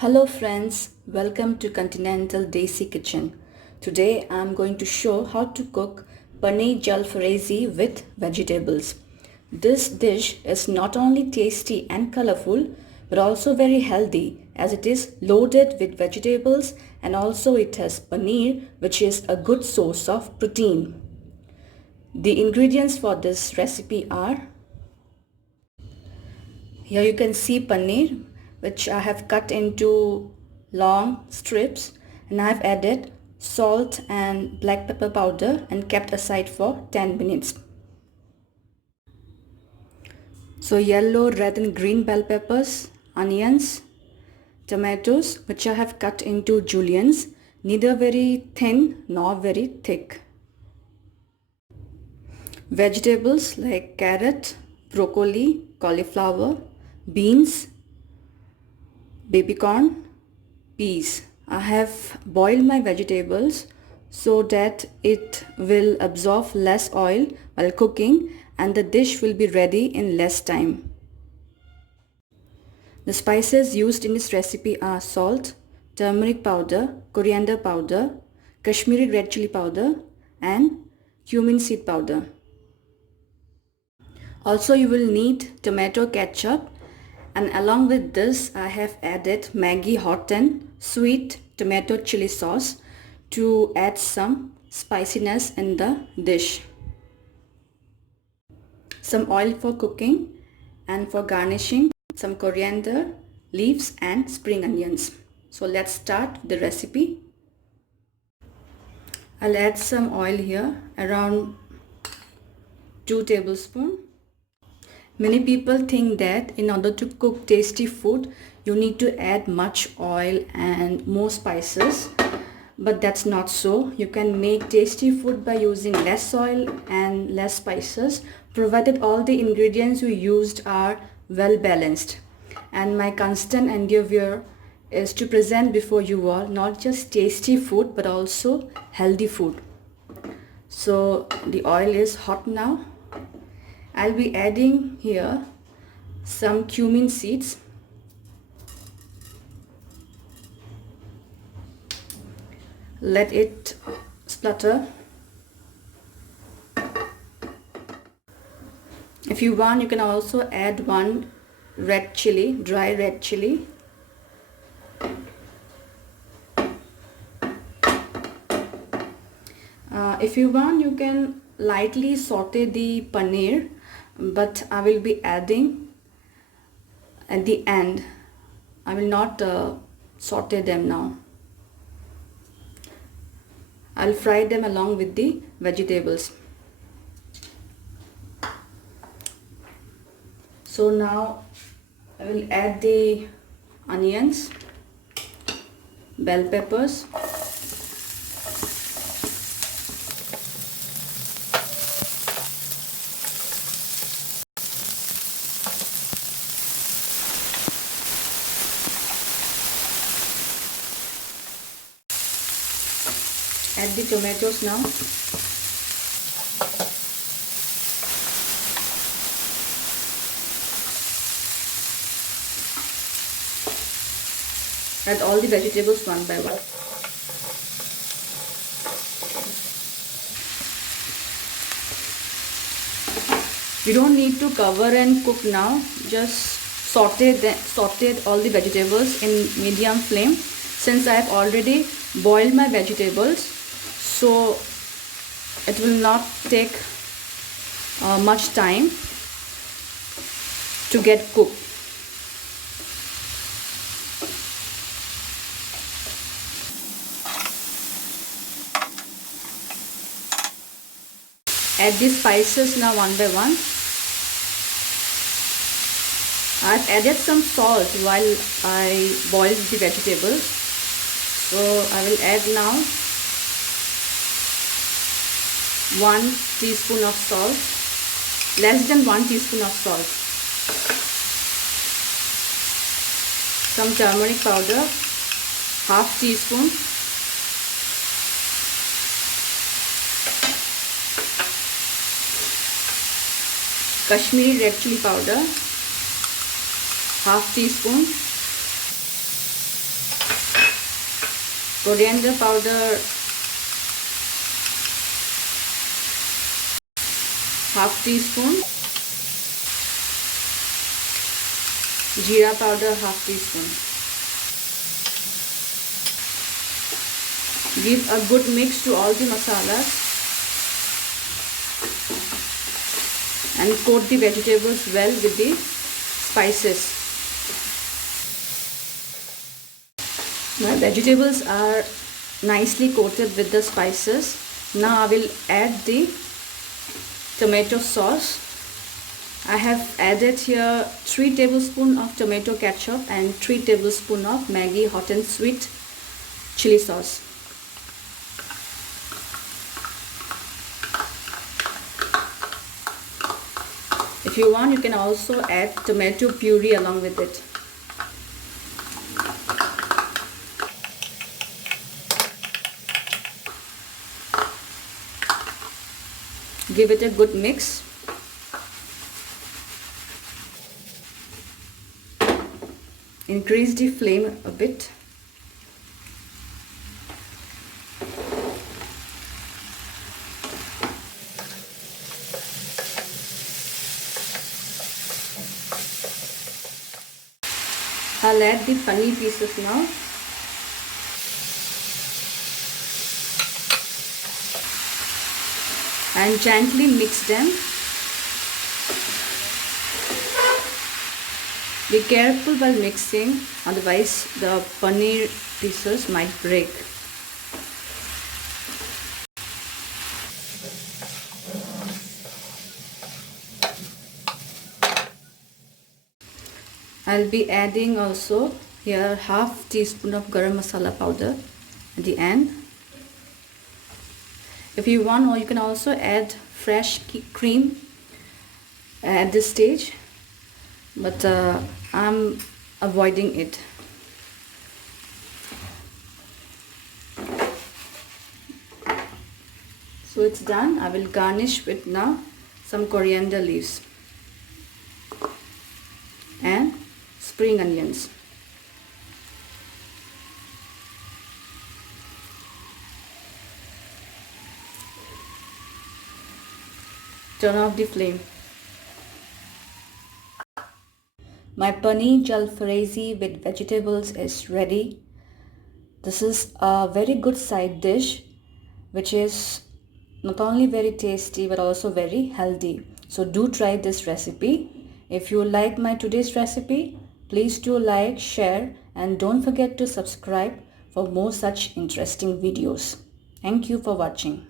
Hello friends, welcome to Continental Desi Kitchen. Today I am going to show how to cook paneer jalfrezi with vegetables. This dish is not only tasty and colorful but also very healthy as it is loaded with vegetables and also it has paneer, which is a good source of protein. The ingredients for this recipe are: here you can see paneer, which I have cut into long strips, and I have added salt and black pepper powder and kept aside for 10 minutes. So yellow, red and green bell peppers, onions, tomatoes, which I have cut into juliennes, neither very thin nor very thick. Vegetables like carrot, broccoli, cauliflower, beans, baby corn, peas. I have boiled my vegetables so that it will absorb less oil while cooking and the dish will be ready in less time. The spices used in this recipe are salt, turmeric powder, coriander powder, Kashmiri red chilli powder and cumin seed powder. Also you will need tomato ketchup, and along with this I have added Maggi hot and sweet tomato chili sauce to add some spiciness in the dish. Some oil for cooking, and for garnishing some coriander leaves and spring onions. So let's start the recipe. I'll add some oil here, around 2 tablespoons. Many people think that in order to cook tasty food, you need to add much oil and more spices, but that's not so. You can make tasty food by using less oil and less spices, provided all the ingredients you used are well balanced. And my constant endeavor is to present before you all not just tasty food but also healthy food. So the oil is hot now. I'll be adding here some cumin seeds. Let it splutter. If you want, you can also add one red chili, dry red chili. If you want, you can lightly saute the paneer, but I will be adding at the end. I will not saute them now. I'll fry them along with the vegetables. So now I will add the onions, bell peppers, add the tomatoes now. Add all the vegetables one by one. You don't need to cover and cook now. Just saute all the vegetables in medium flame. Since I have already boiled my vegetables, so it will not take much time to get cooked. Add the spices now one by one. I've added some salt while I boiled the vegetables, so I will add now 1 teaspoon of salt, less than 1 teaspoon of salt, some turmeric powder, half teaspoon, Kashmiri red chilli powder, half teaspoon, coriander powder half teaspoon, jeera powder half teaspoon. Give a good mix to all the masalas and coat the vegetables well with the spices. My vegetables are nicely coated with the spices. Now I will add the tomato sauce. I have added here 3 tablespoons of tomato ketchup and 3 tablespoons of Maggi hot and sweet chili sauce. If you want, you can also add tomato puree along with it. Give it a good mix. Increase the flame a bit. I'll add the paneer pieces now. And gently mix them. Be careful while mixing, otherwise the paneer pieces might break. I'll be adding also here half teaspoon of garam masala powder at the end. If you want, or you can also add fresh cream at this stage, but I'm avoiding it. So it's done. I will garnish with now some coriander leaves and spring onions. Turn off the flame. My paneer jalfrezi with vegetables is ready. This is a very good side dish which is not only very tasty but also very healthy. So do try this recipe. If you like my today's recipe, please do like, share, and don't forget to subscribe for more such interesting videos. Thank you for watching.